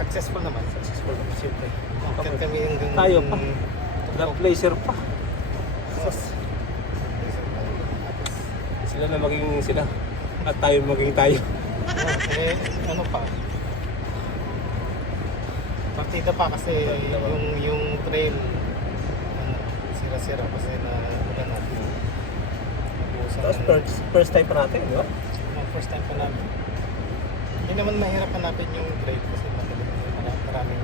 Successful naman. Successful naman siyempre. Bakit kami yung... Tayo pa. The pleasure pa. Sus. Sila na maging sila. At tayo maging tayo. Ano pa? Partida pa kasi yung trail sira-sira kasi na wala natin. Tapos first time pa natin, di ba? First time pa namin. Hindi naman mahirap hanapin yung trail kasi maraming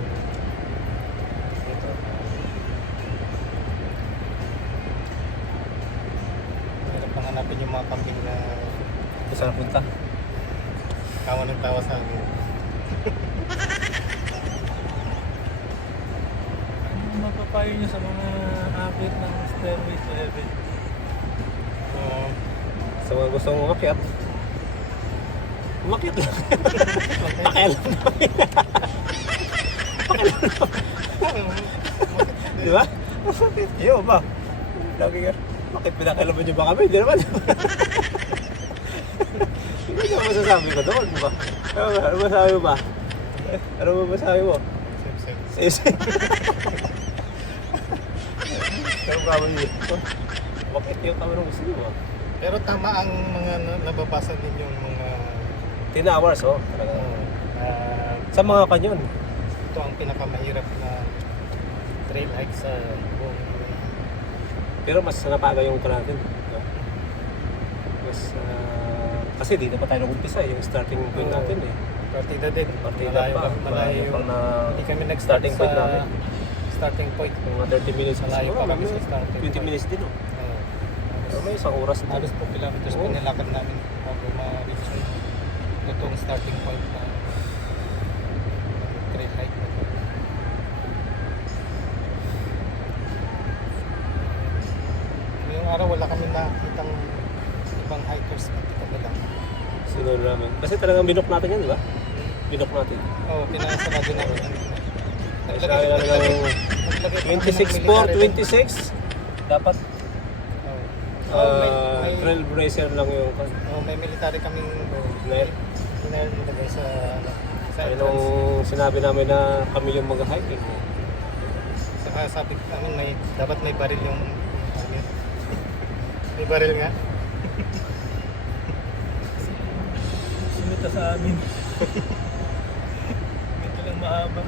dito. Mahirap na hanapin yung mga camping na Saan punta? kawa ng tawa sa amin. Ano mapapayo niyo sa mga akit ng Stairway to Heaven? Sa mga gustong umakyat. Umakyat lang. Pakialam namin. Pakialam namin. Di ba? Iyo ba? Lagi ka. Bakit pinakailaman niyo ba kami? Hindi naman. Hindi naman masasabi ko doon, di ba? Ano masasabi mo ba? Ano masasabi mo? Same. Same. Pero bravo niyo. Bakit yung kami nung gusto niyo ba? Pero tama ang mga nababasa ninyong mga 10 hours, oh. Talaga. ah, Sa mga kanyon. ito ang pinakamahirap na trail hike sa buong Pero mas napaga yung ka natin. No? Mas, kasi dito pa tayo nag-umpisa yung starting point natin eh. partida din. Partida pa. Malayo Pang yung na hindi kami nag-start starting sa point namin. starting point. Mga 30 minutes. Malayo siguro, pa kami mga sa starting 20 point. minutes din oh. Pero may isang oras din. Halos 4 kilometers Oo. pa nilakad namin bago ma-reach yung itong starting point na trail hike na to. Ngayong araw wala kami nakitang ibang hikers kami lang. Siguro namin. Kasi talagang binok natin yan, di ba? Binok natin. Oo, pinasarado namin. Sabi na lang Naglagay pa kami ng 26 military 26. Dapat may trailblazer lang yung may military kaming nail. nilagay sa Ay nung sinabi namin na kami yung mag-hiking. Saka sabi namin dapat may baril yung may baril nga. Sumita sa amin. Ito lang mahaba.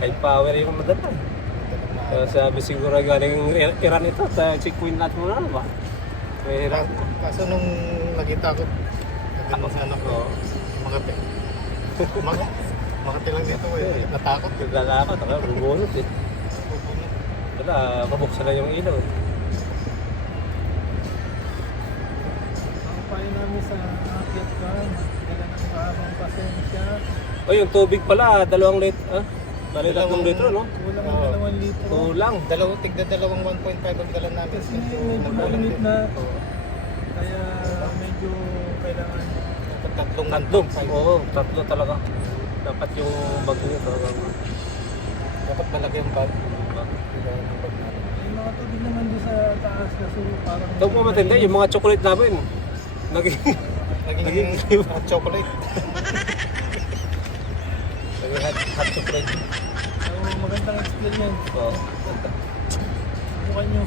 High power yung madala. Sabi siguro galing Iran ito. Checkpoint natin muna ba? May Iran. Kaso nung nakita ko nagano sa anak ko Makati. Makati lang dito eh. Natakot. Naglalakad. Bubunot eh. Wala, mabuksan na yung ilaw. Ang payo namin sa akit ka, magdala ng mahabang pasensya. O yung tubig pala, 2 litro. Bali 3 litro, no? Kulang ang 2 litro. Kulang. Tigda dalawang 1.5 ang dala namin. Kasi medyo malamit na. Kaya medyo kailangan Tatlong Oo, 3 talaga. Dapat yung bag nyo talagang Dapat malaki yung bag. Yung mga tubig naman doon sa taas kasi parang... ito po matindi, yung mga chocolate namin. Naging hot chocolate. Naging hot chocolate. So, magandang experience. Oo. Subukan nyo.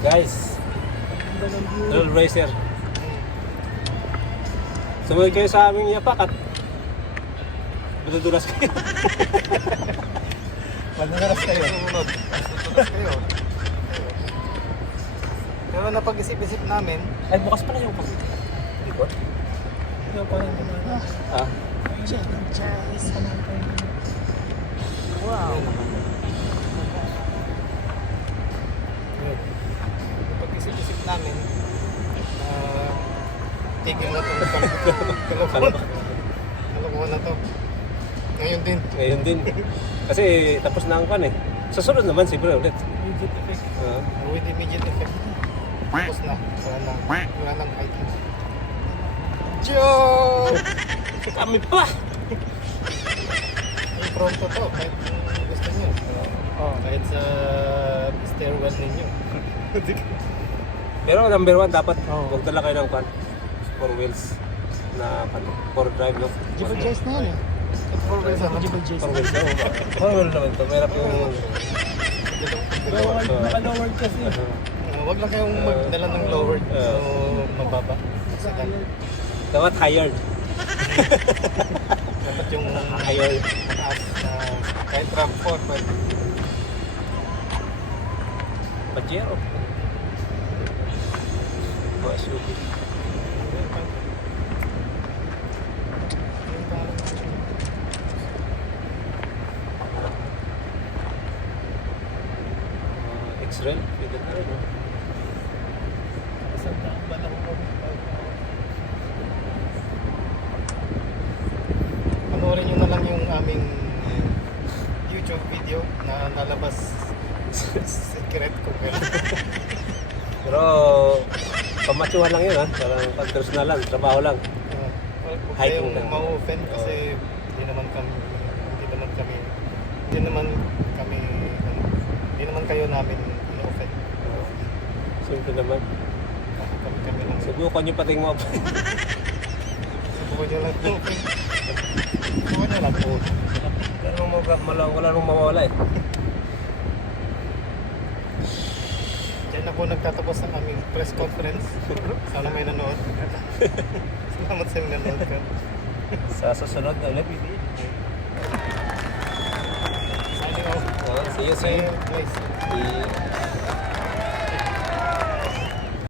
Guys, Ganda ng view. trailblazer. Sumunod kayo sa aming yapak at madudulas kayo. Madalas kayo. Madalas kayo. Pero napag-isip-isip namin, Ay, bukas pala yung pag... Hindi ba? Ito parang gumana. Ah? wow. Napag-isip-isip namin, tigil na itong kalokohan na to. Ngayon din. Ngayon din. Kasi tapos na ang kan eh. Sa sunod naman, siyempre ulit. Immediate effect. With immediate effect. Tapos na. Wala nang hiking. Joke! Kami pa! Ay, pronto to. Kahit kung gusto nyo. Kahit sa stairwell ninyo. Pero number 1, dapat Oo. magdala kayo ng kan. 4 wheels na kan. 4 drive, no? Jeep-Jess na yan eh. 4 wheels ano? Four wheels na. Four wheel naman to. Mahirap yung... Naka-lowered kasi. Wag lang kayong magdala ng lowered. So, mababa. Second. Dapat hired. Dapat yung Hired. mataas na kahit RAV4 pwede. Pajero. Mga SUV. X-Rail. Pwede na rin, no? Isang taon ba na ako? Panoorin nyo na lang yung aming YouTube video na nalabas secret ko. Pero, pamachuhan lang yun, ha? Parang pag-personal lang, trabaho lang. Huwag Hiking kayong lang. ma-offend kasi hindi naman kayo namin in-offend. Simple naman. Kami lang. Subukan nyo pating mo. Subukan nyo lang po. Subukan nyo lang po. Wala nang mawawala eh. Diyan na po nagtatapos ang aming press conference. Sana may nanood. Salamat sa mga nanood ka. Sa susunod na ulit, hindi. Signing off. See you See soon. you guys. See you.